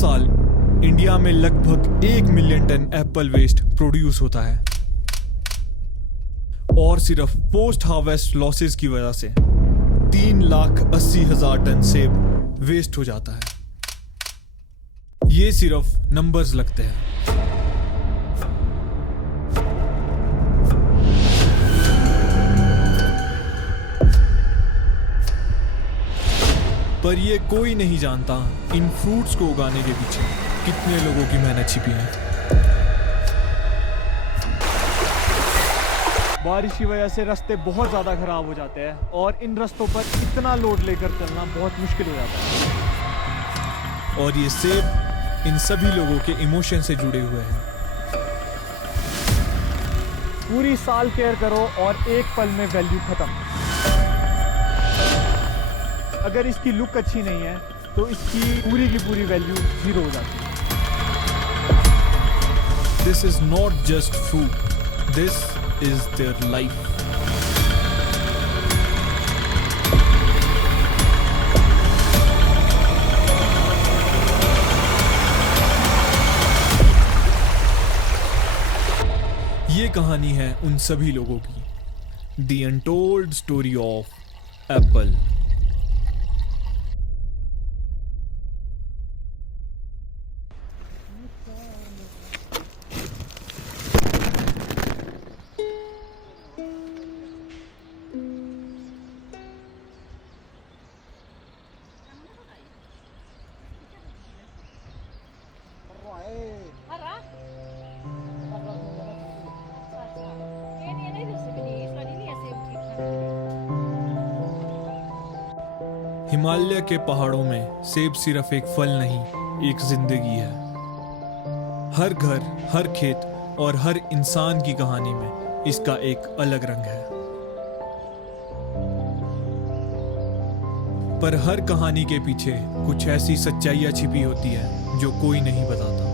साल इंडिया में लगभग 1 million ton apple waste produce होता है और सिर्फ पोस्ट हार्वेस्ट लॉसेस की वजह से 3,80,000 टन सेब वेस्ट हो जाता है। ये सिर्फ नंबर्स लगते हैं। पर ये कोई नहीं जानता इन फ्रूट्स को उगाने के पीछे कितने लोगों की मेहनत छिपी है। बारिश की वजह से रास्ते बहुत ज़्यादा ख़राब हो जाते हैं और इन रास्तों पर इतना लोड लेकर चलना बहुत मुश्किल हो जाता है। और ये सेब इन सभी लोगों के इमोशन से जुड़े हुए हैं। पूरी साल केयर करो और एक पल में वैल्यू खत्म। अगर इसकी लुक अच्छी नहीं है तो इसकी पूरी की पूरी वैल्यू जीरो हो जाती है। This is not just food, this is their life. ये कहानी है उन सभी लोगों की, the untold story of Apple. Himalaya के पहाड़ों में सेब सिर्फ एक फल नहीं, एक जिंदगी है। हर घर, हर खेत और हर इंसान की कहानी में इसका एक अलग रंग है। पर हर कहानी के पीछे कुछ ऐसी सच्चाइयां छिपी होती है जो कोई नहीं बताता।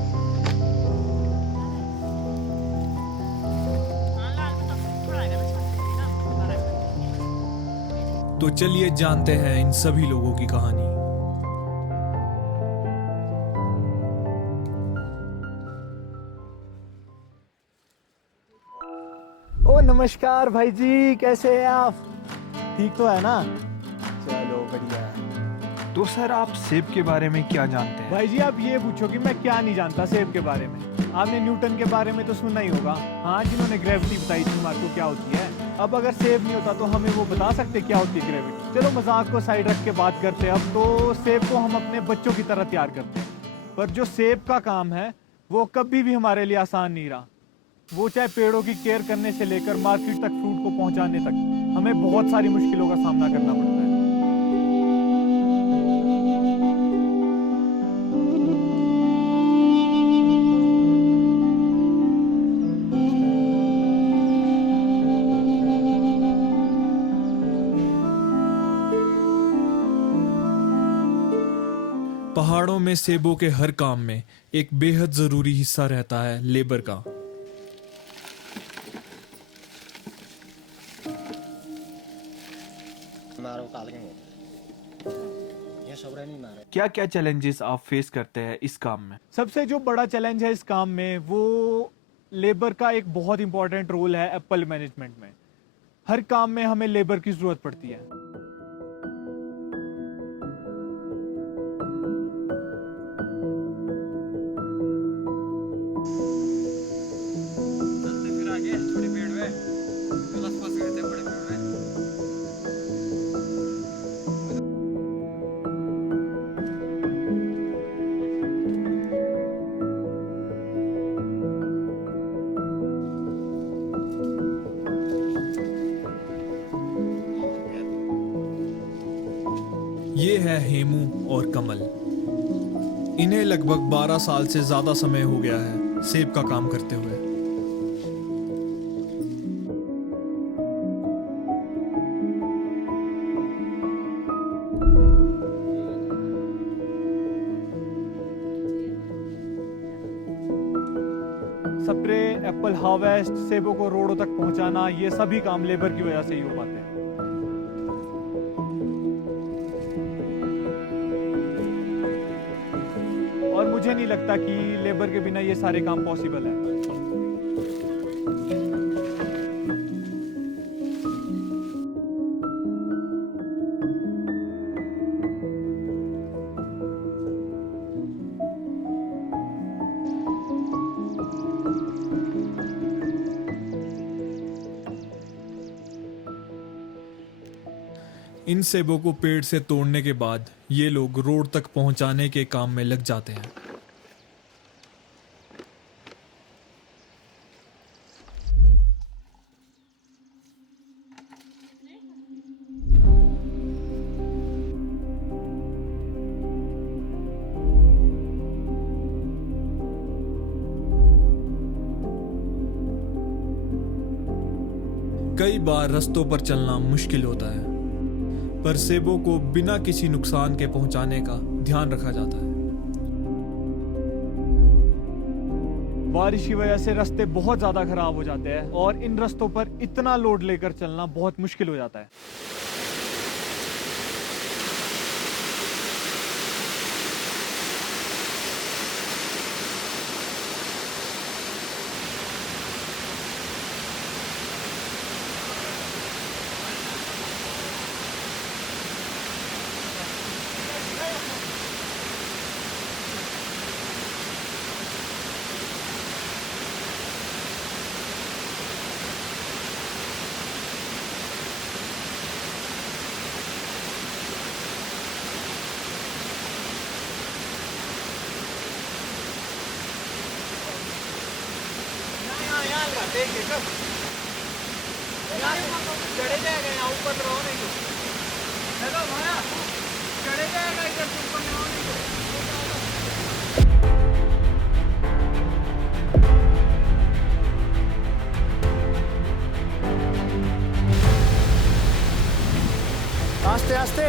तो चलिए जानते हैं इन सभी लोगों की कहानी। ओ नमस्कार भाई जी, कैसे हैं आप? ठीक तो है ना? चलो बढ़िया है। तो सर आप सेब के बारे में क्या जानते हैं? भाई जी आप ये पूछो कि मैं क्या नहीं जानता सेब के बारे में। आपने न्यूटन के बारे में तो सुना ही होगा, हाँ, जिन्होंने ग्रेविटी बताई थी मार को क्या होती है। अब अगर सेब नहीं होता तो हमें वो बता सकते क्या होती है ग्रेविटी। चलो मजाक को साइड रख के बात करते हैं। अब तो सेब को हम अपने बच्चों की तरह तैयार करते हैं, पर जो सेब का काम है वो कभी भी हमारे लिए आसान नहीं रहा। वो चाहे पेड़ों की केयर करने से लेकर मार्केट तक फ्रूट को पहुंचाने तक हमें बहुत सारी मुश्किलों का सामना करना पड़ता है। पहाड़ों में सेबों के हर काम में एक बेहद जरूरी हिस्सा रहता है लेबर का। क्या क्या चैलेंजेस आप फेस करते हैं इस काम में? सबसे जो बड़ा चैलेंज है इस काम में वो लेबर का एक बहुत इंपॉर्टेंट रोल है एप्पल मैनेजमेंट में। हर काम में हमें लेबर की जरूरत पड़ती है। ये है हेमू और कमल। इन्हें लगभग 12 साल से ज्यादा समय हो गया है सेब का काम करते हुए। स्प्रे, एप्पल हार्वेस्ट, सेबों को रोडों तक पहुंचाना, ये सभी काम लेबर की वजह से ही हो पाते हैं। मुझे नहीं लगता कि लेबर के बिना ये सारे काम पॉसिबल है। इन सेबों को पेड़ से तोड़ने के बाद ये लोग रोड तक पहुंचाने के काम में लग जाते हैं। कई बार रास्तों पर चलना मुश्किल होता है, पर सेबों को बिना किसी नुकसान के पहुंचाने का ध्यान रखा जाता है। बारिश की वजह से रास्ते बहुत ज्यादा खराब हो जाते हैं और इन रास्तों पर इतना लोड लेकर चलना बहुत मुश्किल हो जाता है। चढ़े जाएगा यहाँ ऊपर रहो नहीं तो चलो भैया चढ़े जाएगा इधर से ऊपर रहो नहीं तो। आस्ते आस्ते।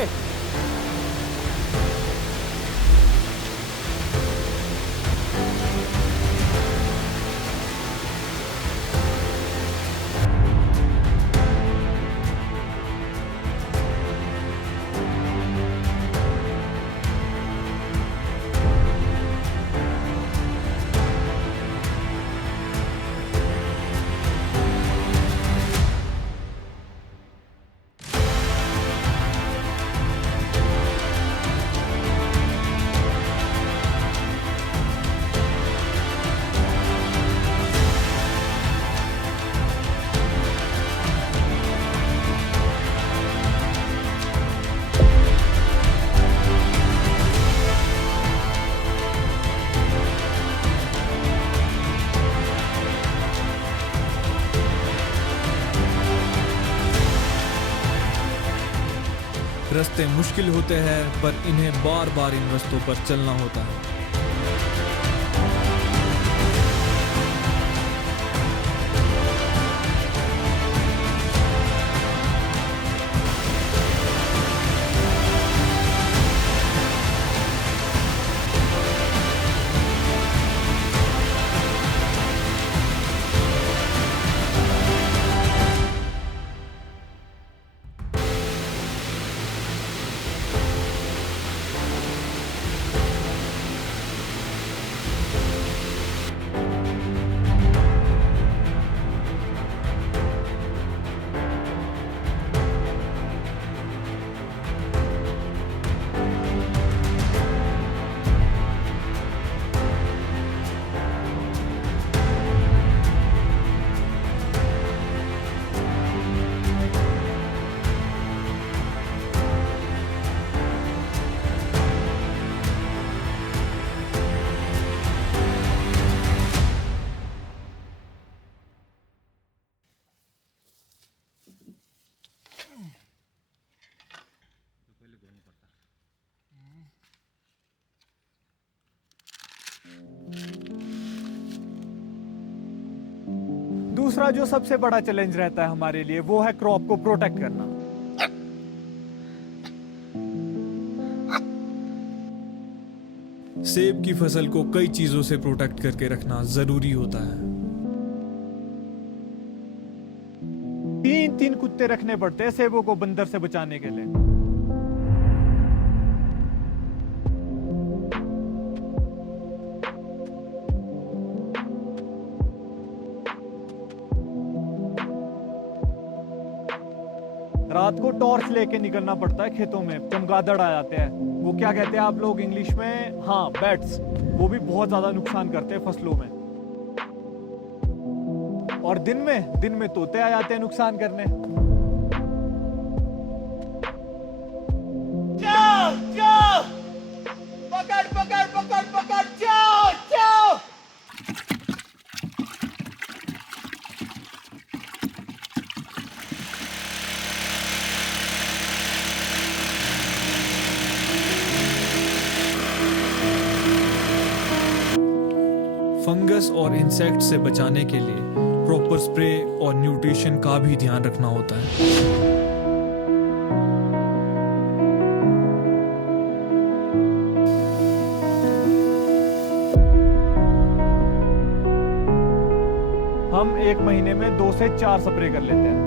रास्ते मुश्किल होते हैं, पर इन्हें बार बार इन रास्तों पर चलना होता है। दूसरा जो सबसे बड़ा चैलेंज रहता है हमारे लिए वो है क्रॉप को प्रोटेक्ट करना। सेब की फसल को कई चीजों से प्रोटेक्ट करके रखना जरूरी होता है। 3 कुत्ते रखने पड़ते हैं सेबों को बंदर से बचाने के लिए। रात को टॉर्च लेके निकलना पड़ता है खेतों में, चमगादड़ आ जाते हैं, वो क्या कहते हैं आप लोग इंग्लिश में, हाँ बैट्स, वो भी बहुत ज्यादा नुकसान करते हैं फसलों में। और दिन में तोते आ जाते हैं नुकसान करने। जाओ जाओ, पकड़ पकड़ पकड़ पकड़, जाओ जाओ। फंगस और इंसेक्ट से बचाने के लिए प्रॉपर स्प्रे और न्यूट्रिशन का भी ध्यान रखना होता है। हम एक महीने में 2 से 4 स्प्रे कर लेते हैं।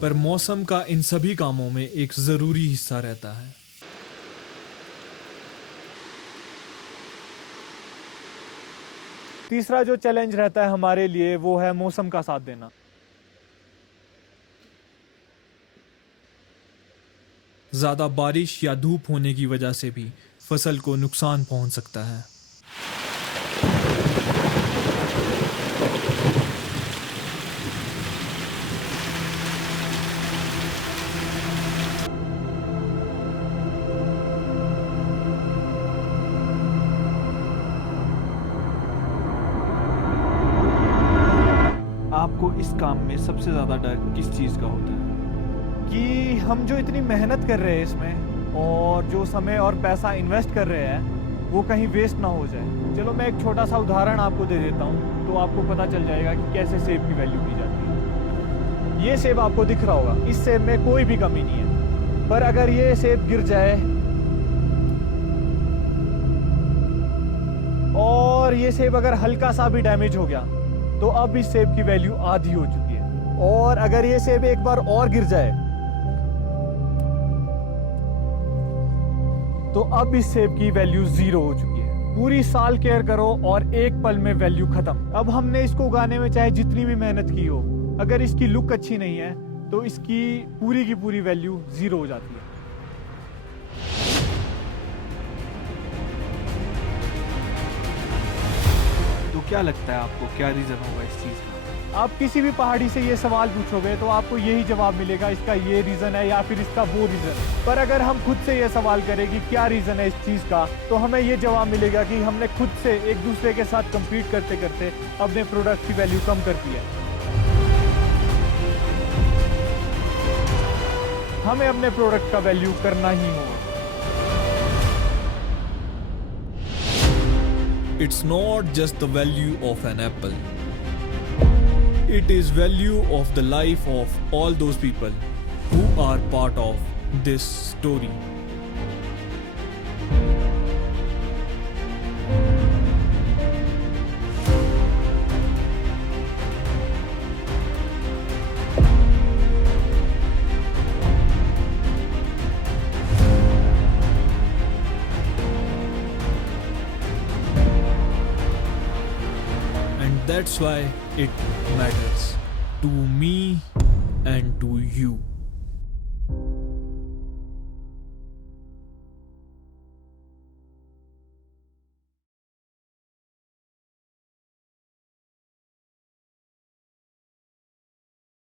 पर मौसम का इन सभी कामों में एक जरूरी हिस्सा रहता है। तीसरा जो चैलेंज रहता है हमारे लिए वो है मौसम का साथ देना। ज्यादा बारिश या धूप होने की वजह से भी फसल को नुकसान पहुंच सकता है। आपको इस काम में सबसे ज्यादा डर किस चीज का होता है? कि हम जो इतनी मेहनत कर रहे हैं इसमें और जो समय और पैसा इन्वेस्ट कर रहे हैं वो कहीं वेस्ट ना हो जाए। चलो मैं एक छोटा सा उदाहरण आपको दे देता हूँ तो आपको पता चल जाएगा कि कैसे सेब की वैल्यू की जाती है। ये सेब आपको दिख रहा होगा, इस सेब में कोई भी कमी नहीं है, पर अगर ये सेब गिर जाए और ये सेब अगर हल्का सा भी डैमेज हो गया तो अब इस सेब की वैल्यू आधी हो चुकी है। और अगर ये सेब एक बार और गिर जाए तो अब इस सेब की वैल्यू 0 हो चुकी है। पूरी साल केयर करो और एक पल में वैल्यू खत्म। अब हमने इसको उगाने में चाहे जितनी भी मेहनत की हो, अगर इसकी लुक अच्छी नहीं है तो इसकी पूरी की पूरी वैल्यू 0 हो जाती है। तो क्या लगता है आपको, क्या रीजन होगा इस चीज का? आप किसी भी पहाड़ी से ये सवाल पूछोगे तो आपको यही जवाब मिलेगा, इसका ये रीजन है या फिर इसका वो रीजन। पर अगर हम खुद से ये सवाल करें कि क्या रीजन है इस चीज का, तो हमें ये जवाब मिलेगा कि हमने खुद से एक दूसरे के साथ compete करते करते अपने प्रोडक्ट की वैल्यू कम कर दी है। हमें अपने प्रोडक्ट का वैल्यू करना ही होगा। It's not just the value of an apple. It is value of the life of all those people who are part of this story. And that's why it matters to me and to you.